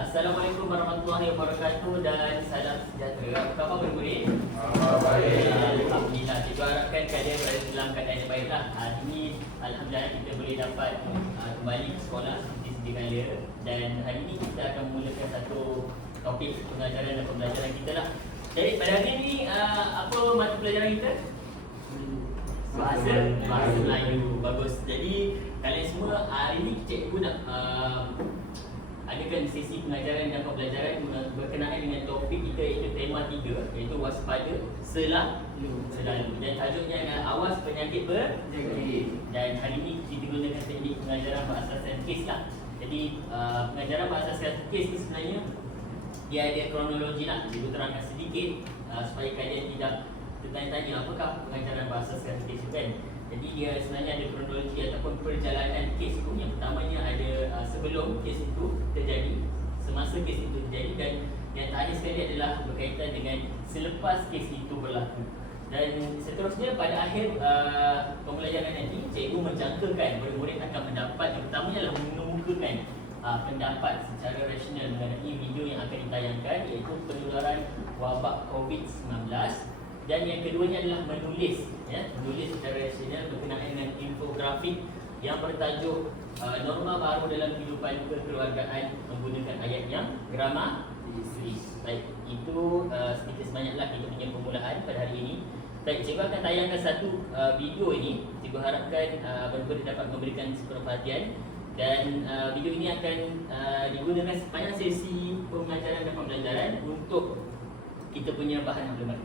Assalamualaikum warahmatullahi wabarakatuh dan salam sejahtera. Apa khabar murid-murid? Baik. Alhamdulillah. Kita harapkan kalian berada dalam keadaan yang baiklah. Hari ini alhamdulillah kita boleh dapat kembali ke sekolah seperti sedia kala. Dan hari ini kita akan memulakan satu topik pengajaran dan pembelajaran kita lah. Jadi pada hari ini apa mata pelajaran kita? Bahasa Melayu. Bagus. Jadi kalian semua hari ini cikgu nak adakan sesi pengajaran dan pembelajaran berkenaan dengan topik kita, iaitu tema 3, iaitu waspada selalu. Dan tajuknya adalah awas penyakit berjangkit. Dan hari ini kita gunakan teknik pengajaran berasaskan kes lah. Jadi pengajaran berasaskan kes ni sebenarnya dia ada kronologi lah. Cikgu terangkan sedikit supaya kalian tidak bertanya-tanya apakah pengajaran berasaskan kes itu kan. Jadi dia sebenarnya ada kronologi ataupun perjalanan kes itu. Yang pertamanya ada sebelum kes itu terjadi, semasa kes itu terjadi, dan yang terakhir sekali adalah berkaitan dengan selepas kes itu berlaku. Dan seterusnya pada akhir pembelajaran nanti, cikgu menjangkakan murid-murid akan mendapat, yang pertamanya adalah menemukan pendapat secara rasional mengenai video yang akan ditayangkan, iaitu penularan wabak COVID-19. Dan yang keduanya adalah menulis secara rasional berkenaan dengan infografik yang bertajuk norma baru dalam kehidupan kekeluargaan menggunakan ayat yang gramatis. Baik, itu sedikit sebanyaklah kita punya permulaan pada hari ini. Baik, cikgu akan tayangkan satu video ini. Cikgu harapkan murid-murid dapat memberikan sepenuh perhatian. Dan video ini akan digunakan sepanjang sesi pengajaran dan pembelajaran untuk kita punya bahan maklumat.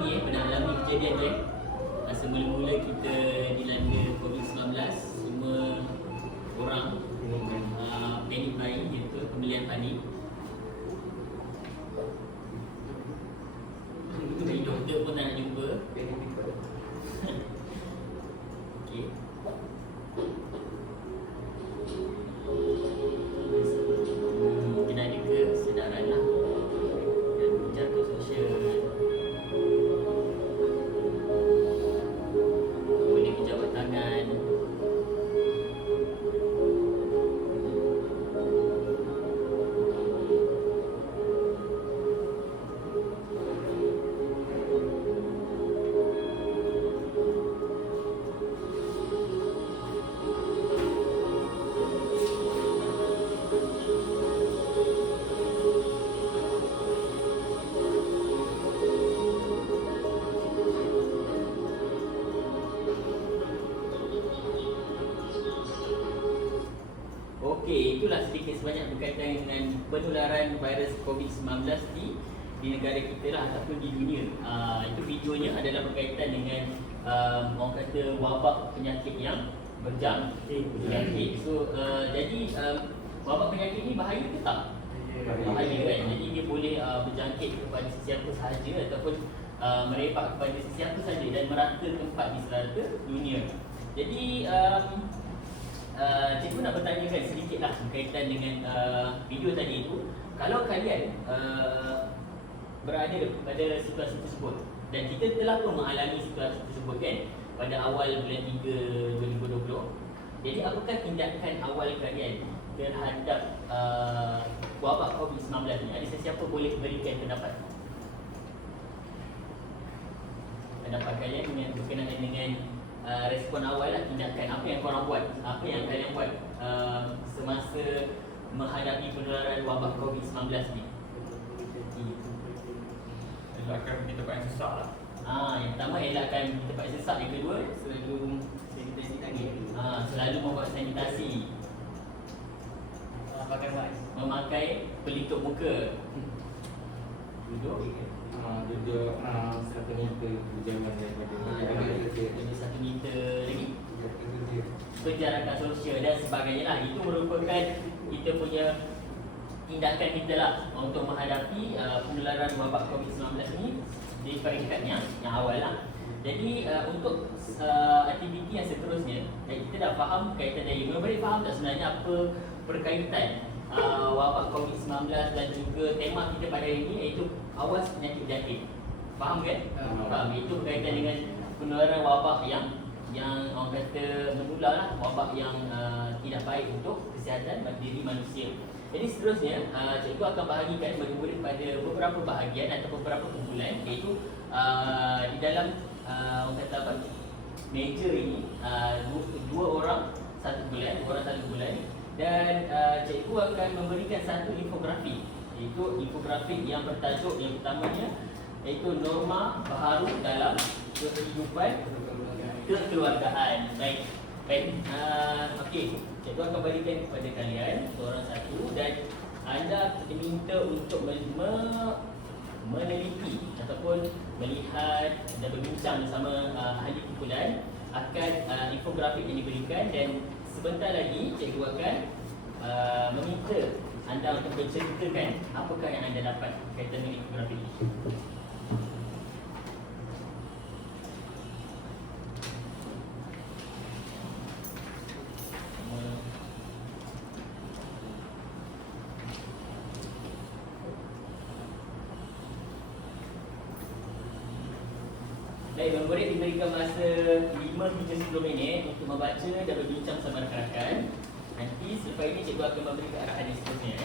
Pernah alami kejadian dia. Semula-mula kita dilanda COVID-19, semua orang panik buying, iaitu pembelian panik. Doktor pun tak nak jumpa. Okey. Kena ada kesedaran lah dan menjaga sosial. Boleh jabat tangan. Okey, itulah sedikit sebanyak berkaitan dengan penularan virus COVID-19 di negara kita lah ataupun di dunia. Itu videonya adalah berkaitan dengan orang kata wabak penyakit yang berjangkit. So jadi wabak penyakit ni bahaya ke tak? Bahaya kan. Jadi dia boleh berjangkit kepada sesiapa sahaja ataupun merebak kepada sesiapa sahaja dan merata tempat di serata dunia. Jadi cikgu nak bertanyakan sedikitlah berkaitan dengan video tadi itu. Kalau kalian berada pada situasi tersebut, dan kita telah pun mengalami situasi tersebut kan pada awal bulan 3 2020. Jadi apakah tindakan awal kalian terhadap wabak COVID-19 ni? Ada sesiapa boleh berikan pendapat kalian dengan berkenaan dengan respon awal lah, tindakan apa yang korang buat, apa yang kalian buat semasa menghadapi penularan wabak COVID-19 ni. Elakkan pergi tempat yang sesak lah. Yang pertama elakkan tempat yang sesak, yang kedua Selalu sanitasi tangan. selalu membuat sanitasi, Pakai mask. memakai pelitup muka, duduk Duduk 1 meter berjauhan daripada lebih 1 meter lagi, penjarakan sosial dan sebagainya lah. Itu merupakan kita punya tindakan kita lah untuk menghadapi penularan wabak COVID-19 ni di peringkat yang awal lah. Jadi untuk aktiviti yang seterusnya, kita dah faham kaitan dari memberi faham tak sebenarnya apa perkaitan wabak COVID-19 dan juga tema kita pada hari ini, iaitu awas penyakit berjangkit. Faham kan? Faham. Itu berkaitan dengan penularan wabak yang orang kata menular lah, wabak yang tidak baik untuk kesihatan diri manusia. Jadi seterusnya, cikgu akan bahagikan murid-murid pada beberapa bahagian atau beberapa kumpulan, iaitu di dalam orang kata apa, meja ini, dua orang satu kumpulan, dan cikgu akan memberikan satu infografi, iaitu infografik yang bertajuk yang pertamanya iaitu norma baharu dalam kehidupan kekeluargaan. Baik. Okey, cikgu akan berikan kepada kalian seorang satu, dan anda diminta untuk meneliti ataupun melihat dan berbincang bersama ahli kumpulan akan infografik yang diberikan, dan sebentar lagi cikgu akan meminta anda untuk menceritakan apakah yang anda dapat kaitan dengan infografik ini. Baik, murid diberikan masa 5 hingga 10 minit untuk membaca dan berbincang sama rakan-rakan. Nanti selepas ini cikgu akan memberikan arahan yang seterusnya.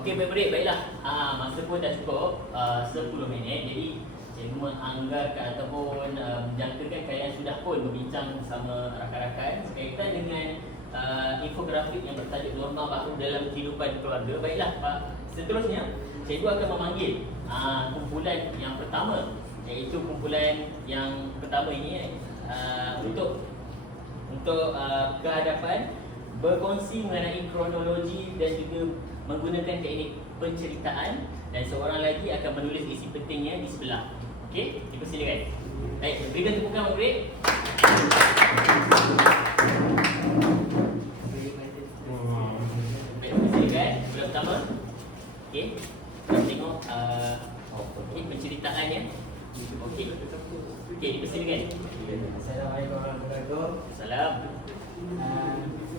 Okey, baik-baik, baiklah. Masa pun dah cukup 10 minit. Jadi cikgu menganggarkan ataupun menjangkakan kalian sudah pun berbincang bersama rakan-rakan berkaitan dengan infografik yang bertajuk norma baru dalam kehidupan keluarga. Baiklah, seterusnya cikgu akan memanggil kumpulan yang pertama, iaitu kumpulan yang pertama ini untuk ke hadapan berkongsi mengenai kronologi dan juga menggunakan teknik penceritaan, dan seorang lagi akan menulis isi pentingnya di sebelah. Okey, dipersilakan. Baik, berikan tepukan murid. Baik, persilakan. Bulan pertama. Okey. Kita tengok penceritaannya. Okey. Okey, dipersilakan. Assalamualaikum warahmatullahi wabarakatuh. Salam.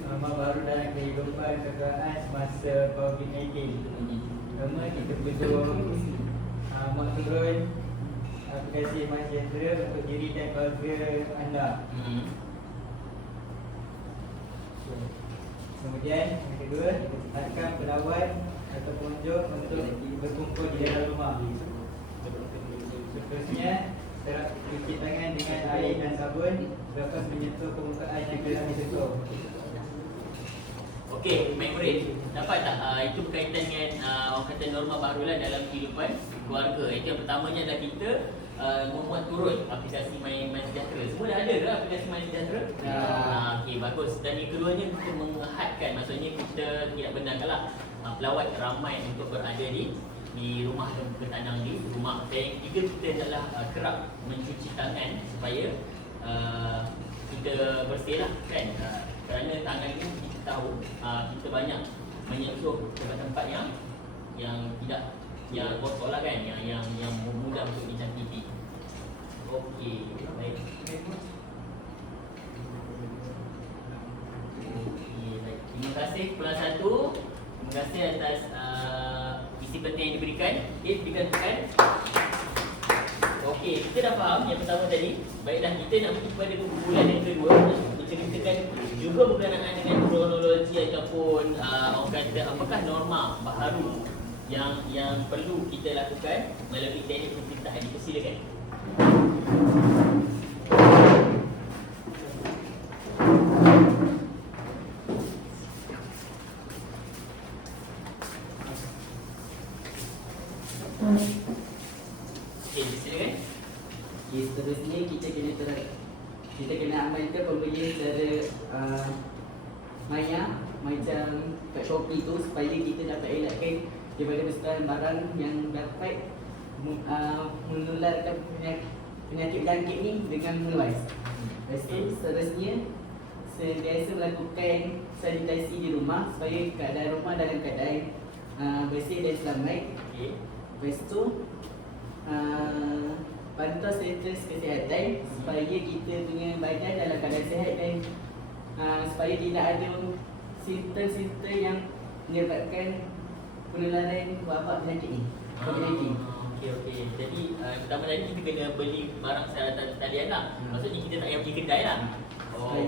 Nama baru dalam kehidupan keadaan semasa COVID-19. Pertama kita perlu menurun aplikasi MySejahtera untuk diri dan keluarga anda. Kemudian yang kedua, letakkan penawar atau pengunjung untuk berkumpul di dalam rumah. Seterusnya, terap cuci tangan dengan air dan sabun selepas menyentuh permukaan yang telah disentuh. Okey, baik murid. Dapat tak itu berkaitan dengan orang kata norma barulah dalam kehidupan keluarga. Itu yang pertamanya adalah kita memuat turun aplikasi MySejahtera. Semua dah ada ke aplikasi MySejahtera? Okey, bagus. Dan yang keduanya kita menghadkan, maksudnya kita tidak benarkanlah pelawat ramai untuk berada di rumah bertanang di rumah. Dan yang ketiga, kita adalah kerap mencuci tangan supaya kita bersih lah kan. Kerana tangan ini kita tahu kita banyak menyentuh tempat-tempat yang tidak kotor lah kan, yang mudah untuk dijangkiti. Okey, baik. Okey, baik. Terima kasih kelas 1. Terima kasih atas isi penting yang diberikan. Okey, berikan tekan. Okey, kita dah faham yang pertama tadi. Baiklah, kita nak pergi kepada kumpulan yang kedua, menceritakan juga berkenaan dengan kronologi ataupun orang kata apakah norma baharu yang perlu kita lakukan melalui teknik pemberitaan. Dipersilakan. Okey, silakan. Seterusnya kita kena amalkan pembelian secara maya macam kat Shopee tu supaya kita dapat elakkan daripada persebaran barang yang dapat menularkan penyakit jangkit ni dengan meluas. Lepas tu seterusnya sentiasa melakukan sanitasi di rumah supaya keadaan rumah dalam keadaan bersih dan selamat. Okey. Lepas tu pantau status kesihatan supaya kita punya badan dalam keadaan sihat dan supaya tidak ada simptom-simptom yang menyebabkan penularan wabak penyakit ni. COVID-19. Okey. Jadi pertama tadi kita kena beli barang peralatan talian lah. Maksudnya kita tak payah pergi kedai lah. Supaya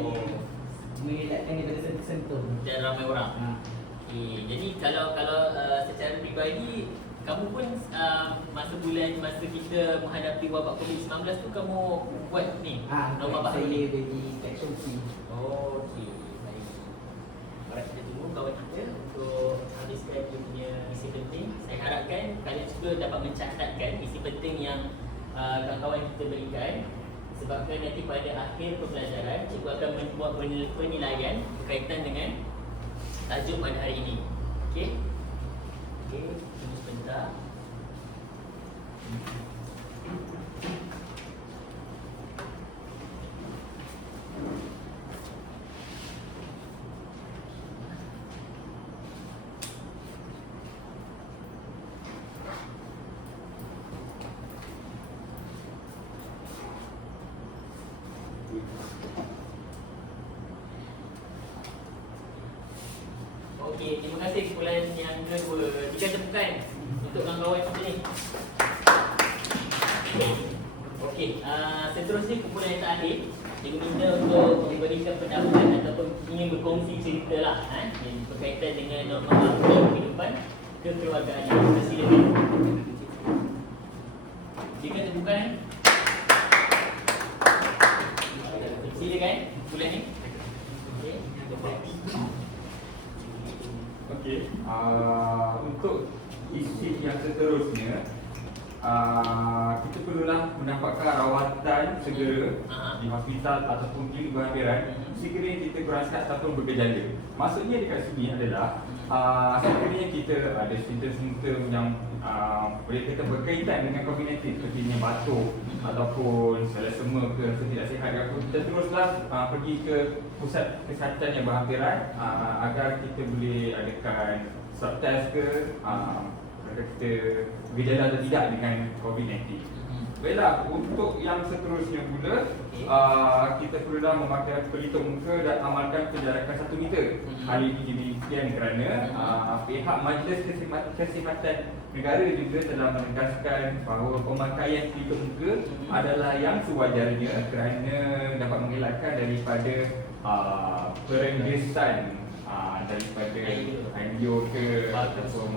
mengelakkan daripada sentuh-sentuh Dan ramai orang. Okey. Jadi kalau secara peribadi kamu pun masa kita menghadapi wabak COVID-19 tu kamu buat ni norma baharu saya ni. beli kat Shopee. Okey. Baik. Alright, kita tunggu kawan kita untuk habiskan dia punya isi penting. Saya harapkan kalian juga dapat mencatatkan isi penting yang kawan-kawan kita berikan. Sebabkan nanti pada akhir pembelajaran cikgu akan membuat penilaian berkaitan dengan tajuk pada hari ini. Okey? Okey, tunggu sebentar. Okey, terima kasih kumpulan yang kedua. Berikan tepukan untuk kawan-kawan kita ni. Okey, seterusnya kumpulan yang terakhir. Cikgu minta untuk memberikan pendapat ataupun ingin berkongsi cerita lah yang berkaitan dengan norma baharu kehidupan kekeluargaan. Silakan. Berikan tepukan. Silakan kumpulan ni. Okey. Okey, untuk isi yang seterusnya kita perlulah mendapatkan rawatan segera di hospital ataupun klinik berhampiran sekiranya kita beransas ataupun bergejala. Maksudnya dekat sini adalah sekiranya kita ada simptom-simptom yang boleh kita berkaitan dengan COVID-19 sepertinya batuk ataupun selesema ke rasa tidak sihat ke apa, kita teruslah pergi ke pusat kesihatan yang berhampiran agar kita boleh adakan swab test ke kita bergejala atau tidak dengan COVID-19. Baiklah, untuk yang seterusnya pula kita perlulah memakai pelitup muka dan amalkan penjarakan 1 meter. Hal ini demikian kerana pihak Majlis Kesihatan Negara juga telah menegaskan bahawa pemakaian pelitup muka adalah yang sewajarnya kerana dapat mengelakkan daripada perenggisan daripada angiot ke ataupun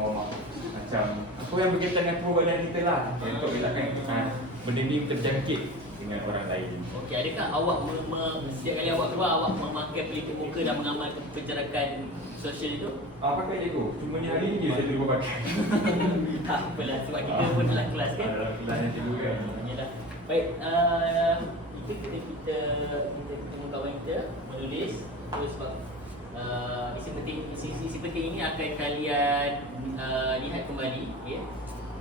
macam apa yang berkaitan dengan tubuh badan kita lah untuk elakkan benda ni terjangkit dengan orang lain. Okey, adakah awak setiap kali awak keluar awak memakai pelitup muka dan mengamalkan penjarakan sosial itu? Pakai je tu. Cuma ni hari ni je saya lupa pakai. Tak apalah, sebab kita pun dalam kelas kan. Dalam kelas yang cikgu kan. Yalah. Baik, kita temu kawan kita menulis terus sebab isi penting ini akan kalian lihat kembali, okay?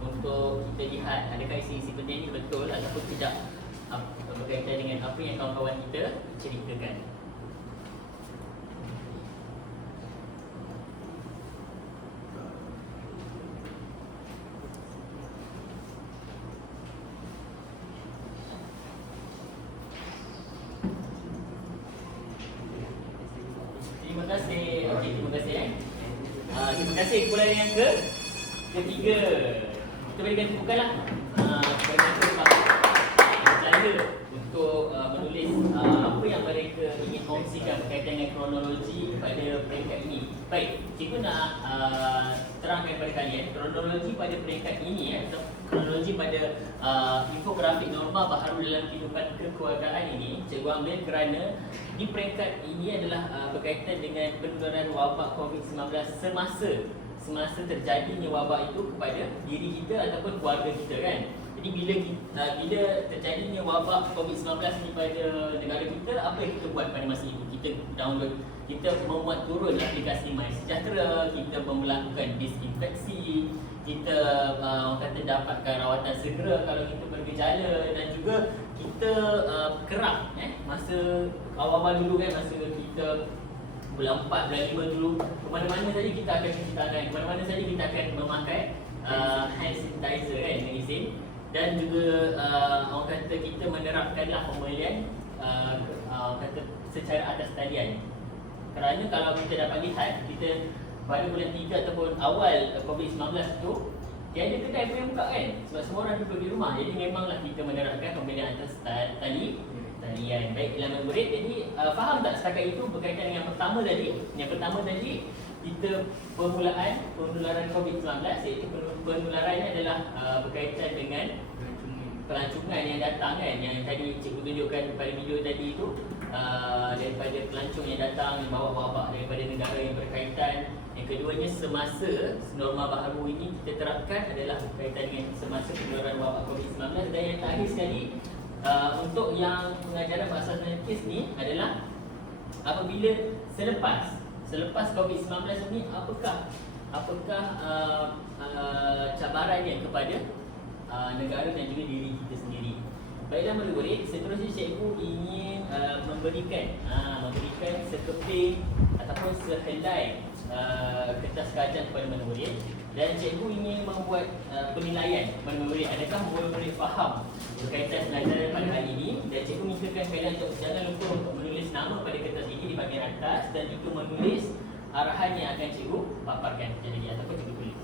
Untuk kita lihat adakah isi penting ini betul ataupun tidak berkaitan dengan apa yang kawan-kawan kita ceritakan. Terima kasih. Okey, terima kasih. Terima kasih kumpulan yang ketiga. Kita berikan tepukanlah kepada mereka berjaya untuk menulis apa yang mereka ingin kongsikan berkaitan dengan kronologi pada peringkat ini. Baik, cikgu nak terangkan kepada kalian kronologi pada peringkat ini atau kronologi pada infografik norma baharu dalam kehidupan kekeluargaan ini cikgu ambil kerana di peringkat ini adalah berkaitan dengan penularan wabak COVID-19 semasa terjadinya wabak itu kepada diri kita ataupun keluarga kita kan. Jadi bila terjadinya wabak COVID-19 ni pada negara kita, apa yang kita buat pada masa itu? Kita membuat turun aplikasi MySejahtera, kita melakukan disinfeksi, kita orang kata dapatkan rawatan segera kalau kita bergejala, dan juga kita kerap masa awal-awal dulu kan, masa kita bulan 4, bulan 5 dulu, kemana-mana saja kita akan cuci tangan, kemana-mana saja kita akan memakai hand sanitizer kan dengan izin. Dan juga orang kata kita menerapkanlah pembelian kata secara atas talian. Kerana kalau kita dapat lihat, kita pada bulan 3 ataupun awal COVID-19 tu tiada kedai pun yang buka kan, sebab semua orang duduk di rumah. Jadi memanglah kita menerapkan pembelian atas talian. Baik, elemen murid. Jadi faham tak setakat itu berkaitan dengan yang pertama tadi? Yang pertama tadi kita penularan COVID-19, iaitu penularannya adalah berkaitan dengan pelancongan yang datang kan, yang tadi cikgu tunjukkan pada video tadi itu, daripada pelancong yang datang yang bawa wabak daripada negara yang berkaitan. Yang keduanya semasa norma baharu ini kita terapkan adalah berkaitan dengan semasa penularan wabak COVID-19. Dan yang terakhir sekali untuk yang pengajaran bahasa saintis ni adalah apabila selepas COVID-19 ini apakah cabarannya kepada negara dan juga diri kita sendiri. Baiklah murid-murid, seterusnya cikgu ingin memberikan sekeping ataupun sehelai kertas kajian kepada murid-murid, dan cikgu ingin membuat penilaian kepada murid-murid. Adakah murid-murid faham berkaitan pelajaran pada hari ini, dan cikgu mintakan kalian untuk jangan lupa untuk menulis nama pada kertas ini di bahagian atas, dan juga menulis arahan yang akan cikgu paparkan jadi ataupun cikgu tulis.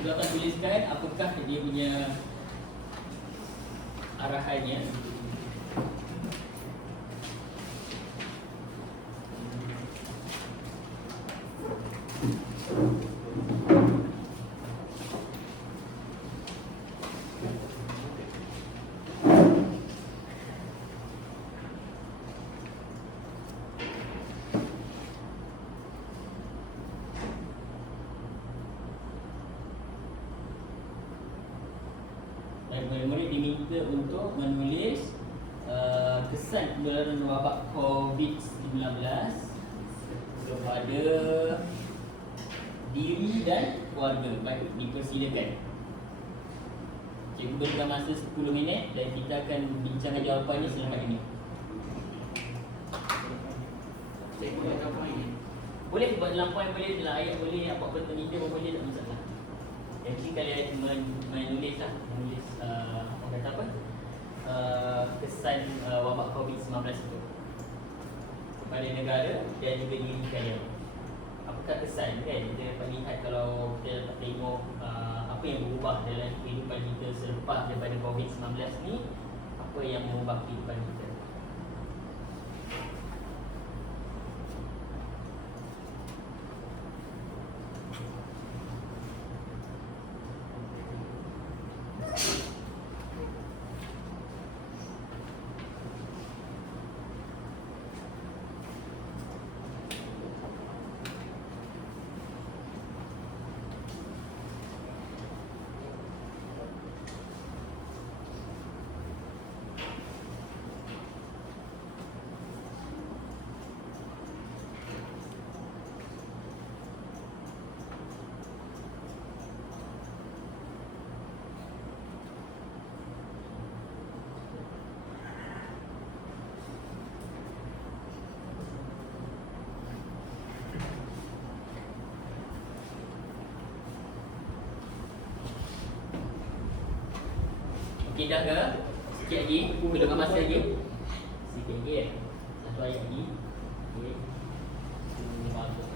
Cikgu akan tuliskan apakah dia punya arahannya. murid-murid diminta untuk menulis kesan penularan wabak COVID-19 kepada diri dan keluarga. Baik, dipersilakan. Cikgu berikan masa 10 minit dan kita akan bincangkan jawapannya selepas ini. Cikgu nak apa lagi? Boleh buat dalam poin, boleh dalam ayat, boleh apa-apa terminta pun boleh, tak masalah. Yang penting kalian menulis lah, menulis orang kata apa? Kesan wabak COVID-19 itu kepada negara dan juga diri kalian. Apakah kesan kan? Kita dapat lihat kalau kita dapat tengok apa yang berubah dalam kehidupan kita selepas daripada COVID-19 ni, apa yang mengubah kehidupan kita. Okey dah ke? Sikit lagi, perlukan masa lagi. Sikit lagi eh. Satu ayat lagi. Okey. Bagus.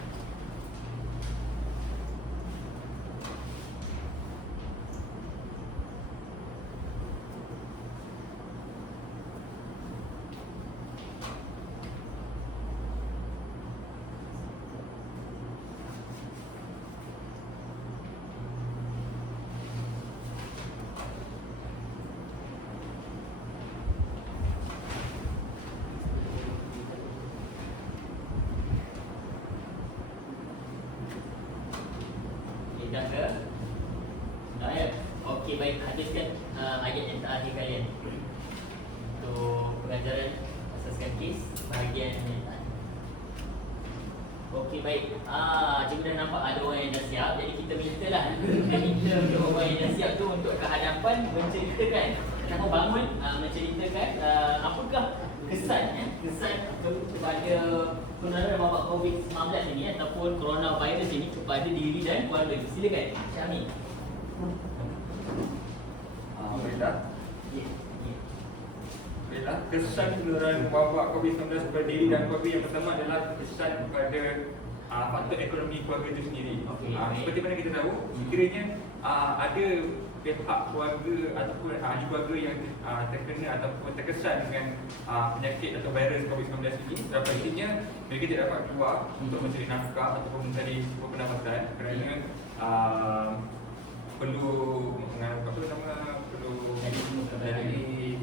Dah ke? Dah ya? Okey, baik. Hadiskan ayat yang terakhir kalian untuk pengajaran asaskan kes bahagian yang terakhir. Okey, baik. Cikgu dah nampak ada orang yang dah siap. Jadi kita minta lah. Kita minta untuk orang yang dah siap tu untuk ke hadapan menceritakan. Kenapa bangun menceritakan apakah kesan kepada penularan wabak COVID-19 ini ataupun coronavirus ini kepada diri dan keluarga. Silakan, Syami. Baiklah. Ya. Baiklah, kesan penularan wabak COVID-19 kepada diri dan keluarga yang pertama adalah kesan kepada faktor ekonomi keluarga itu sendiri. Okey, Seperti mana kita tahu, sekiranya ada pihak keluarga ataupun ahli keluarga yang terkena ataupun terkesan dengan penyakit atau virus COVID-19 ini, pastinya mereka tidak dapat keluar untuk mencari nafkah ataupun mencari sebuah pendapatan kerana perlu dari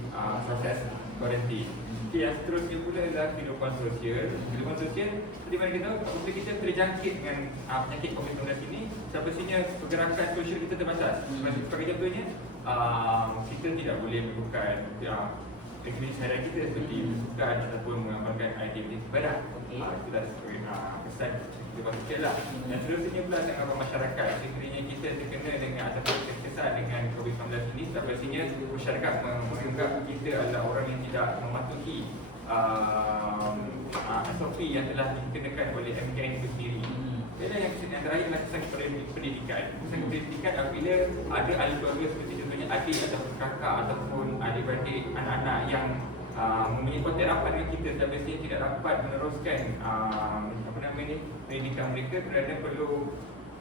proses kuarantin. Okey, yang seterusnya pula adalah kehidupan sosial. Kehidupan sosial, seperti mana kita tahu, apabila kita terjangkit dengan penyakit COVID-19 ini, sepastinya pergerakan sosial kita terbatas. Sebagai contohnya, kita tidak boleh melakukan aktiviti seharian kita seperti bukan ataupun mengamalkan aktiviti ibadah. Itu dah sebagai kesan kehidupan sosial lah. Dan seterusnya pula dengan masyarakat. Sekiranya kita terkena dengan ataupun terkesan dengan COVID-19 ini, sepastinya masyarakat menganggap kita adalah orang yang tidak mematuhi SOP yang telah dikenakan oleh MKN itu sendiri. Jadi yang terakhir adalah kesan kepada pendidikan. Kesan kepada pendidikan apabila ada ahli keluarga seperti contohnya adik ataupun kakak ataupun adik-beradik anak-anak yang mempunyai kontak rapat dengan kita, sebenarnya tidak dapat meneruskan pendidikan mereka kerana perlu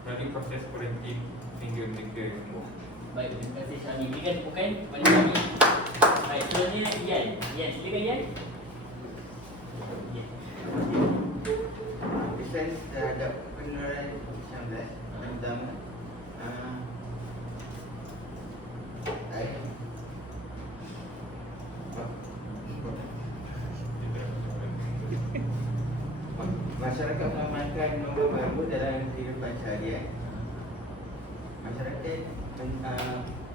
melalui proses kuarantin sehingga mereka sembuh. Baik, terima kasih Syami. Berikan tepukan kepada Syami. Baik, selanjutnya Ian. Ian, silakan Ian. Kesan terhadap penularan COVID-19 yang pertama, masyarakat mengamalkan norma baru dalam kehidupan seharian. Masyarakat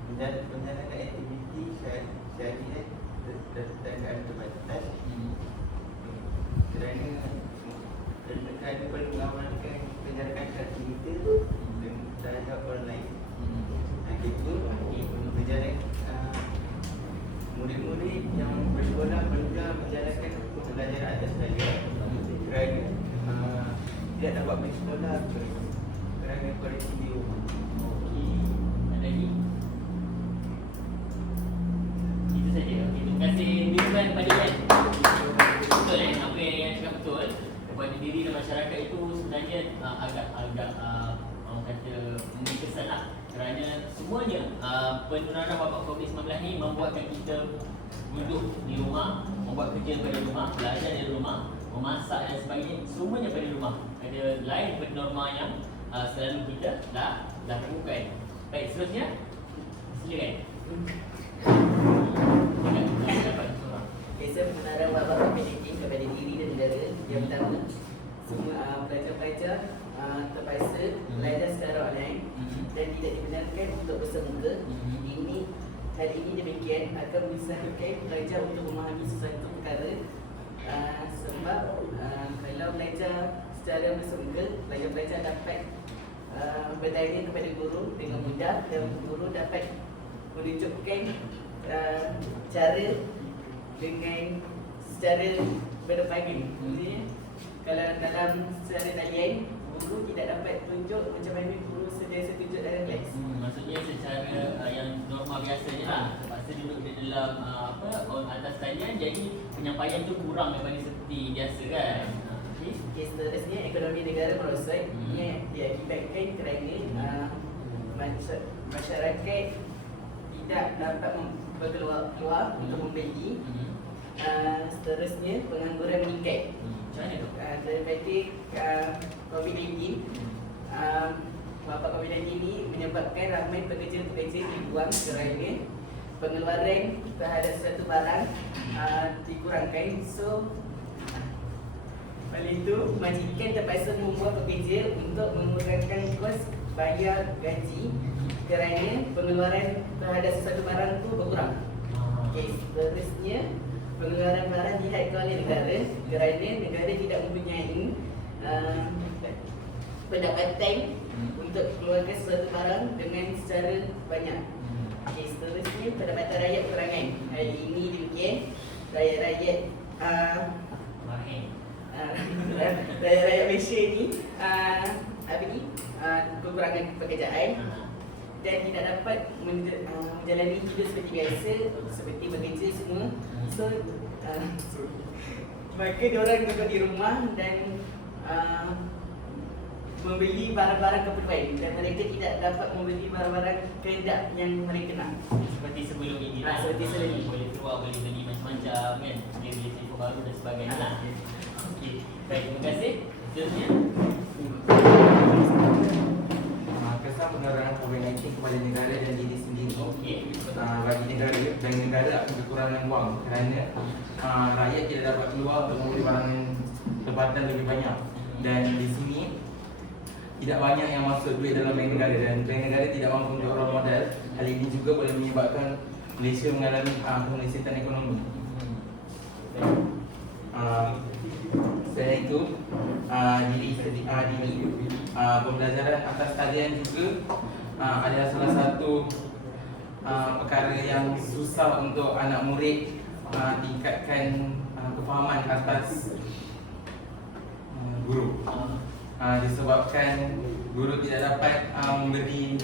menjalankan aktiviti syariah dan terbatas kerana perlu mengamalkan penjalankan syariah kita terhadap orang lain. Itu berjalan murid-murid yang bersekolah perlulah menjalankan pembelajaran atas talian kerana tidak dapat bersekolah kerana koleksi di rumah. Okey. Ada lagi? Itu saja. Okey, terima kasih Dirman kepada Yan. Betul apa yang cakap betul. Kepada diri dan masyarakat itu sebenarnya agak orang kata memberi kesan lah. Kerana semuanya penularan wabak COVID-19 ni membuatkan kita duduk di rumah, membuat kerja pada rumah, belajar dari rumah, memasak dan sebagainya, semuanya pada rumah. Ada lain daripada norma yang selalu kita dah lakukan. Baik, seterusnya silakan. Dapat seorang. Kisah penularan wabak COVID-19 kepada diri dan negara. Yang pertama, semua pelajar-pelajar terpaksa belajar secara online dan tidak dibenarkan untuk bersemuka. Hal ini demikian akan mengusahakan pelajar untuk memahami sesuatu perkara sebab kalau belajar secara bersemuka, pelajar-pelajar dapat bertanya kepada guru dengan mudah dan guru dapat menunjukkan cara dengan secara berdepan. Maksudnya kalau dalam secara talian, guru tidak dapat tunjuk macam mana guru sentiasa tunjuk dalam kelas. Maksudnya secara yang normal biasanya lah, terpaksa duduk di dalam atas talian, jadi penyampaian tu kurang daripada seperti biasa kan. Okey, seterusnya ekonomi negara merosot. Ini diakibatkan kerana masyarakat tidak dapat berkeluar untuk membeli. Seterusnya pengangguran meningkat. Macam mana tu? Daripada COVID-19, wabak COVID-19 ini menyebabkan ramai pekerja-pekerja dibuang kerana pengeluaran terhadap satu barang dikurangkan. So, oleh itu, majikan terpaksa membuat pekerja untuk mengurangkan kos bayar gaji kerana pengeluaran terhadap sesuatu barang itu berkurang. Okey, seterusnya pengeluaran barang dihadkan oleh negara kerana negara tidak mempunyai pendapatan untuk keluarkan sesuatu barang dengan secara banyak. Okey, seterusnya pendapatan rakyat kekurangan. Hari ini demikian rakyat-rakyat rakyat Malaysia ni kekurangan pekerjaan dan tidak dapat menjalani hidup seperti biasa, seperti bekerja semua. So maka diorang duduk di rumah dan membeli barang-barang keperluan dan mereka tidak dapat membeli barang-barang kehendak yang mereka nak. Seperti sebelum ini lah. Seperti sebelum ini. Boleh keluar, boleh beli macam-macam kan. Boleh beli telefon baru dan sebagainya lah. Okey, baik, terima kasih. Seterusnya. Kesan penularan COVID-19 kepada negara dan diri sendiri. Okey. Bagi negara dan negara akan kekurangan wang kerana rakyat tidak dapat keluar untuk membeli barang tempatan lebih banyak, dan di sini tidak banyak yang masuk duit dalam bank negara dan bank negara tidak mampu untuk orang modal. Hal ini juga boleh menyebabkan Malaysia mengalami kemelisitan ekonomi. Selain itu, pembelajaran atas talian juga adalah salah satu perkara yang susah untuk anak murid tingkatkan kefahaman atas guru. Disebabkan guru tidak dapat memberi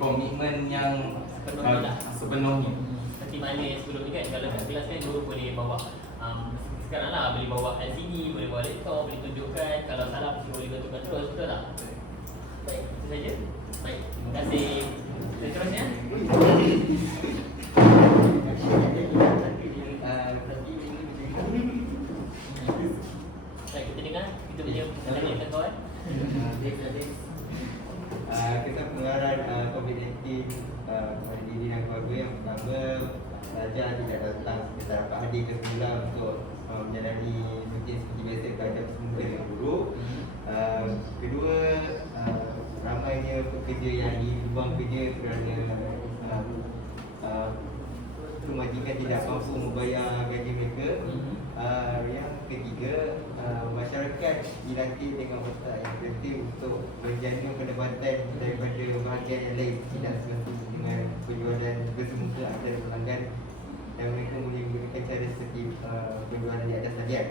komitmen yang sepenuhnya. Seperti mana yang sebelum ni kan, kalau kat kelas kan guru boleh bawa sekarang lah boleh bawa LCD, boleh bawa laptop, boleh tunjukkan. Kalau salah mesti boleh betulkan terus, betul tak? Baik, itu saja. Baik, terima kasih. Seterusnya. Baik, kita dengar kita punya pertanyaan kawan. Kita penularan COVID-19 pada diri dan keluarga. Yang pertama, pelajar tidak datang, tidak dapat hadir ke sekolah untuk menjalani rutin seperti biasa, belajar semula dengan guru. Kedua, ramainya pekerja yang di luar buang kerja kerana majikan tidak mampu membayar gaji mereka. Yang ketiga, masyarakat dilatih dengan otak yang kreatif untuk menjana pendapatan daripada bahagian yang lain, tidak semata dengan penjualan bersemuka antara pelanggan, dan mereka boleh menggunakan cara seperti penjualan di atas talian.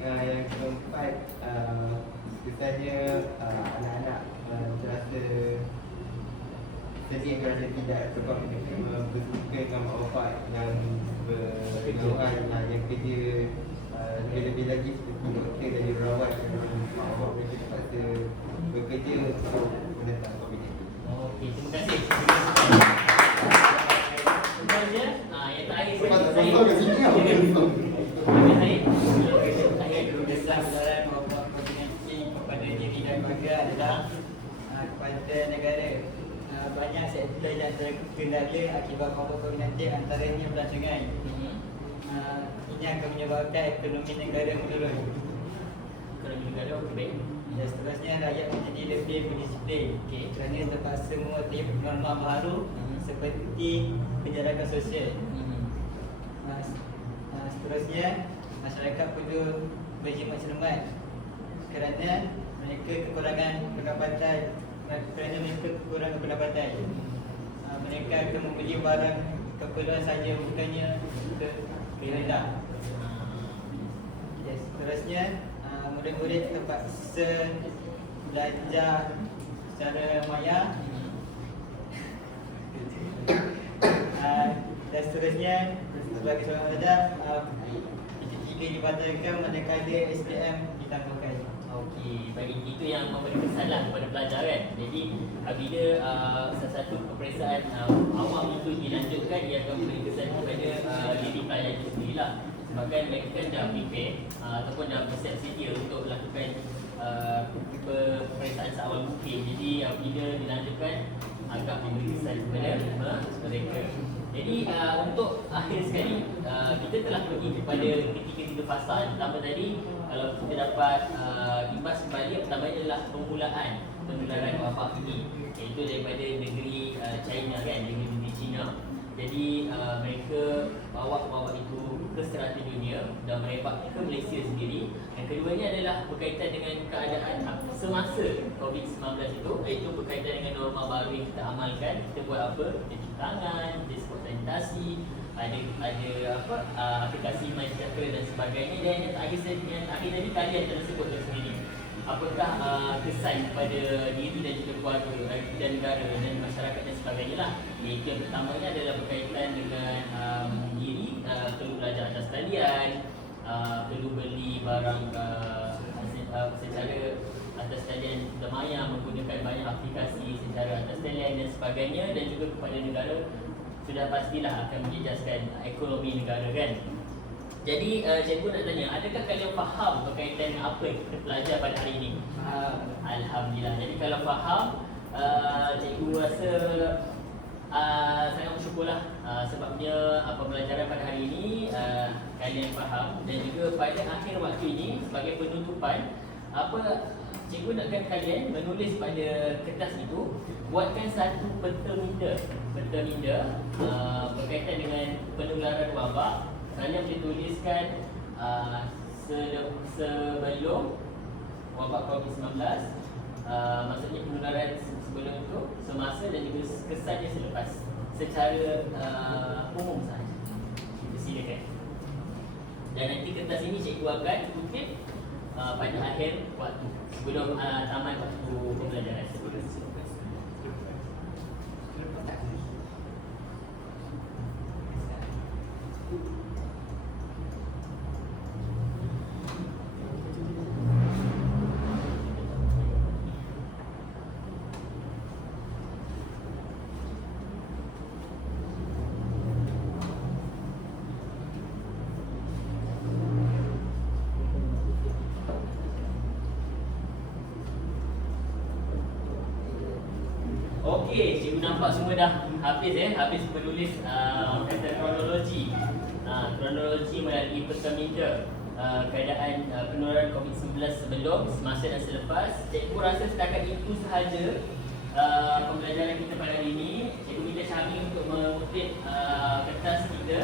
Yang keempat, kesannya anak-anak terasa sedih kerana tidak dapat bersuka dengan mak bapak yang berjauhan, yang kerja lebih-lebih lagi seperti doktor dan jururawat, mak bapak mereka terpaksa bekerja untuk menentang COVID-19. Okey, terima kasih. Sebenarnya, yang terakhir Kesadaran bahawa koordinasi kepada diri dan keluarga adalah kepada negara. Banyak sektor yang terkendala akibat wabak COVID-19, antaranya pelancongan. Ini akan menyebabkan ekonomi negara menurun. Ekonomi negara, okey baik. Dan seterusnya rakyat menjadi lebih berdisiplin kerana terpaksa mematuhi norma baru seperti penjarakan sosial. Seterusnya, masyarakat perlu berjimat cermat kerana mereka kekurangan pendapatan. Mereka akan membeli barang keperluan saja, bukannya rendah. Seterusnya, murid-murid terpaksa belajar secara maya. Dan seterusnya, sebagai seorang pelajar, tiga dibatalkan manakala SPM ditambahkan. Okey, baik, itu yang memberi kesanlah kepada pelajar kan. Jadi bila salah satu peperiksaan awam itu dilanjutkan, ia akan memberi kesan kepada diri pelajar itu sendirilah. Sebabkan mereka kan dah prepare ataupun dah bersiap sedia untuk melakukan peperiksaan seawal mungkin. Jadi bila dilanjutkan akan memberi kesan kepada mereka. Jadi untuk akhir sekali, kita telah pergi kepada ketiga fasa. Pertama tadi, kalau kita dapat imbas kembali, yang pertama adalah permulaan penularan wabak ini, iaitu daripada negeri China kan, negeri China. Jadi mereka bawa wabak itu ke serata dunia dan merebak ke Malaysia sendiri. Yang keduanya adalah berkaitan dengan keadaan semasa COVID-19 itu, iaitu berkaitan dengan norma baru yang kita amalkan. Kita buat apa? Kita cuci tangan, kita sport sanitasi, ada aplikasi MySejahtera dan sebagainya. Dan yang akhir tadi kalian telah sebut sendiri. Apakah kesan kepada diri dan juga keluarga dan negara dan masyarakat dan sebagainya lah. Iaitu yang pertamanya adalah berkaitan dengan diri, perlu belajar atas talian, perlu beli barang secara atas talian bermaya, menggunakan banyak aplikasi secara atas talian dan sebagainya. Dan juga kepada negara, sudah pastilah akan menjejaskan ekonomi negara kan. Jadi cikgu nak tanya, adakah kalian faham berkaitan dengan apa yang kita belajar pada hari ini? Alhamdulillah. Jadi kalau faham, cikgu rasa sangat bersyukurlah sebabnya pembelajaran pada hari ini kalian faham. Dan juga pada akhir waktu ini, sebagai penutupan, cikgu nakkan kalian menulis pada kertas itu, buatkan satu peta minda berkaitan dengan penularan wabak. Kalian boleh tuliskan sebelum wabak COVID-19, maksudnya penularan sebelum itu, semasa dan juga kesannya selepas, secara umum sahaja. Silakan. Dan nanti kertas ini cikgu akan kutip pada akhir waktu, sebelum tamat waktu pembelajaran. Okey, cikgu nampak semua dah habis habis menulis kata kronologi. Kronologi melalui peta minda keadaan penularan COVID-19 sebelum, semasa dan selepas. Cikgu rasa setakat itu sahaja pembelajaran kita pada hari ini. Cikgu minta Syahmi untuk mengutip kertas kita,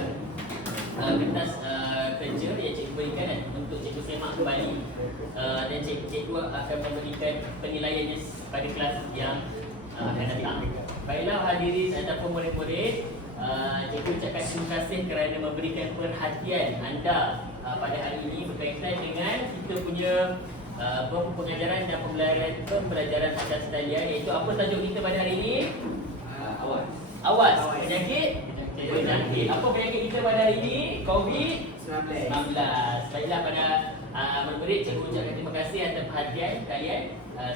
kertas kerja yang cikgu berikan untuk cikgu semak kembali, dan cikgu akan memberikan penilaiannya pada kelas yang akan datang. Baiklah hadirin ataupun murid-murid, cikgu ucapkan terima kasih kerana memberikan perhatian anda pada hari ini berkaitan dengan kita punya pengajaran dan pembelajaran atas talian, iaitu apa tajuk kita pada hari ini? Awas penyakit. Apa penyakit kita pada hari ini? COVID-19. Baiklah pada murid-murid, cikgu ucapkan terima kasih atas perhatian kalian.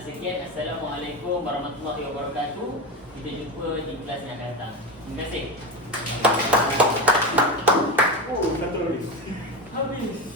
Sekian, Assalamualaikum warahmatullahi wabarakatuh. Kita jumpa di kelas yang akan datang. Terima kasih. Oh, dah tulis. Habis.